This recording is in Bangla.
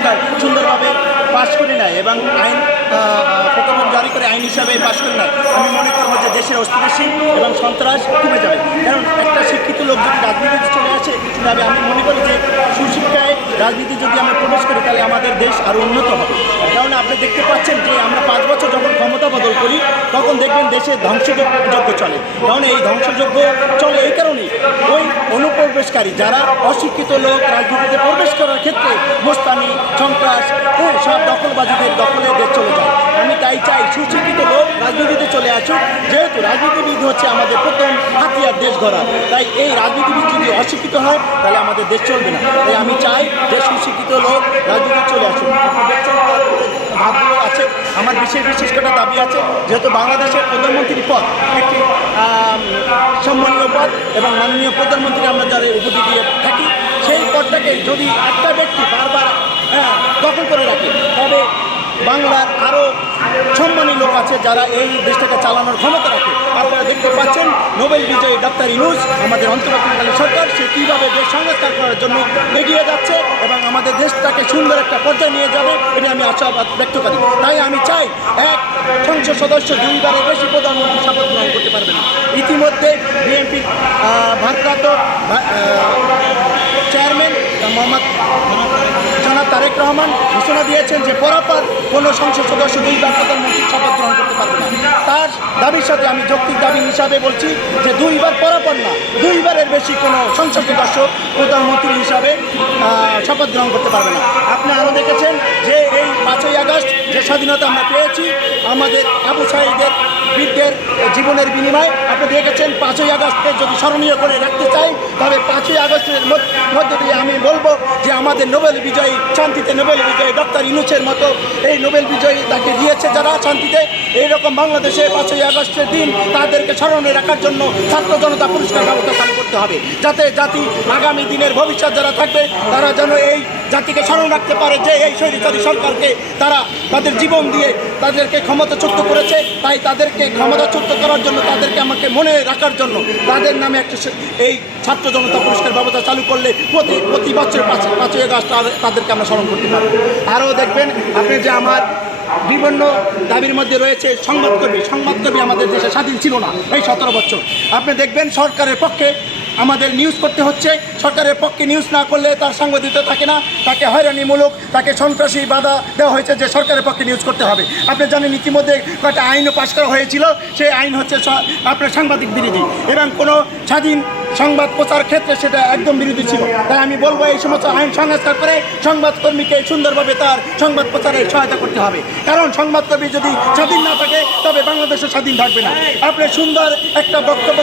সরকার সুন্দরভাবে পাশ করে নেয় এবং আইন প্রোটোকল জারি করে আইন হিসাবে পাশ করে নেয়। আমি মনে করব যে দেশের অস্থিতিশীল এবং সন্ত্রাস কমে যাবে। কারণ একটা শিক্ষিত লোক যদি রাজনীতিতে চলে আসে তবে আমি মনে করি যে সুশিক্ষায় রাজনীতি যদি আমরা প্রবেশ করি, তাহলে আমাদের দেশ আরও উন্নত হবে। কারণ আপনি দেখতে পাচ্ছেন যে আমরা পাঁচ বছর যখন ক্ষমতা বদল করি, তখন দেখবেন দেশে ধ্বংসযজ্ঞ চলে। কারণ এই ধ্বংসযজ্ঞ চলে এই কারণেই ওই অনুপ্রবেশকারী, যারা অশিক্ষিত লোক রাজনীতিতে প্রবেশ ক্ষেত্রে মোস্তানি, সন্ত্রাস ও সব দখলবাজিদের দখলে দেশ চলে যায়। আমি তাই চাই সুশিক্ষিত লোক রাজনীতিতে চলে আসুক, যেহেতু রাজনীতিবিদ হচ্ছে আমাদের প্রথম হাতিয়ার দেশ গড়া তাই এই রাজনীতিবিদ যদি অশিক্ষিত হয়, তাহলে আমাদের দেশ চলবে না। তাই আমি চাই যে সুশিক্ষিত লোক রাজনীতি চলে আসুক। ভাবগুলো আছে, আমার বিশেষ বিশেষ কটা দাবি আছে। যেহেতু বাংলাদেশের প্রধানমন্ত্রীর পদ একটি সম্মানীয় পদ এবং মাননীয় প্রধানমন্ত্রী আমরা যারা উপাধি দিয়ে থাকি সেই পদটাকে যদি একটা ব্যক্তি বারবার হ্যাঁ, দখল করে রাখে তবে বাংলার আরও সম্মানী লোক আছে যারা এই দেশটাকে চালানোর ক্ষমতা রাখে। আপনারা দেখতে পাচ্ছেন নোবেল বিজয়ী ডাক্তার ইনুস আমাদের অন্তর্বর্তীকালীন সরকার সে কীভাবে দেশ সংস্কার করার জন্য এগিয়ে যাচ্ছে এবং আমাদের দেশটাকে সুন্দর একটা পর্যায়ে নিয়ে যাবে এটা আমি আশাবাদ ব্যক্ত করি। তাই আমি চাই এক সংসদ সদস্য দুইবারের বেশি প্রধানমন্ত্রী শপথ গ্রহণ করতে ইতিমধ্যে বিএনপির ভারপ্রাপ্ত চেয়ারম্যান মোহাম্মদ জনাব তারেক রহমান ঘোষণা দিয়েছেন যে পরাপর কোনো সংসদ সদস্য দুইবার প্রধানমন্ত্রী শপথ গ্রহণ করতে পারবে না। তার দাবির সাথে আমি যৌক্তিক দাবি হিসাবে বলছি যে দুইবার পরাপর না, দুইবারের বেশি কোনো সংসদ সদস্য প্রধানমন্ত্রী হিসাবে শপথ গ্রহণ করতে পারবে না। আপনি আরও দেখেছেন যে এই পাঁচই আগস্ট যে স্বাধীনতা আমরা পেয়েছি আমাদের আবু সাইদের বীরদের জীবনের বিনিময় আপনি দেখেছেন পাঁচই আগস্টকে যদি স্মরণীয় করে রাখতে চাই, তবে পাঁচই আগস্টের মধ্য- দিয়ে আমি বলব যে আমাদের নোবেল বিজয়ী, শান্তিতে নোবেল বিজয়ী ডক্টর ইনুসের মতো এই নোবেল বিজয়ী তাকে দিয়েছে যারা শান্তিতে। এইরকম বাংলাদেশে পাঁচই আগস্টের দিন তাদেরকে স্মরণে রাখার জন্য ছাত্র জনতা পুরস্কার ব্যবস্থা করতে হবে। যাতে জাতি আগামী দিনের ভবিষ্যৎ যারা থাকবে, তারা যেন এই জাতিকে স্মরণ রাখতে পারে যে এই স্বৈরাচারী সরকারকে তারা তাদের জীবন দিয়ে তাদেরকে ক্ষমতাচ্যুত করেছে। তাই তাদেরকে ক্ষমতাচ্যুত করার জন্য, তাদেরকে আমাকে মনে রাখার জন্য তাদের নামে একটা এই ছাত্র জনতা পুরস্কার ব্যবস্থা চালু করলে প্রতি প্রতি বছর পাঁচ, পাঁচই আগস্ট তাদেরকে আমরা স্মরণ করতে পারব। আরও দেখবেন, আপনি যে আমার বিভিন্ন দাবির মধ্যে রয়েছে, সংবাদকর্মী সংবাদকর্মী আমাদের দেশে স্বাধীন ছিল না এই সতেরো বছর। আপনি দেখবেন সরকারের পক্ষে আমাদের নিউজ করতে হচ্ছে। সরকারের পক্ষে নিউজ না করলে তার সাংবাদিকতা থাকে না। তাকে হয়রানিমূলক, তাকে সন্ত্রাসী বাধা দেওয়া হয়েছে যে সরকারের পক্ষে নিউজ করতে হবে। আপনি জানেন ইতিমধ্যে কয়েকটা আইনও পাশ করা হয়েছিল। সেই আইন হচ্ছে আপনার সাংবাদিক বিরোধী এবং কোনো স্বাধীন সংবাদ প্রচার ক্ষেত্রে সেটা একদম বিরোধী ছিল। তাই আমি বলব এই সমস্ত আইন সংস্কার করে সংবাদকর্মীকে সুন্দরভাবে তার সংবাদ প্রচারে সহায়তা করতে হবে। কারণ সংবাদকর্মী যদি স্বাধীন না থাকে, তবে বাংলাদেশও স্বাধীন থাকবে না। আপনি সুন্দর একটা বক্তব্য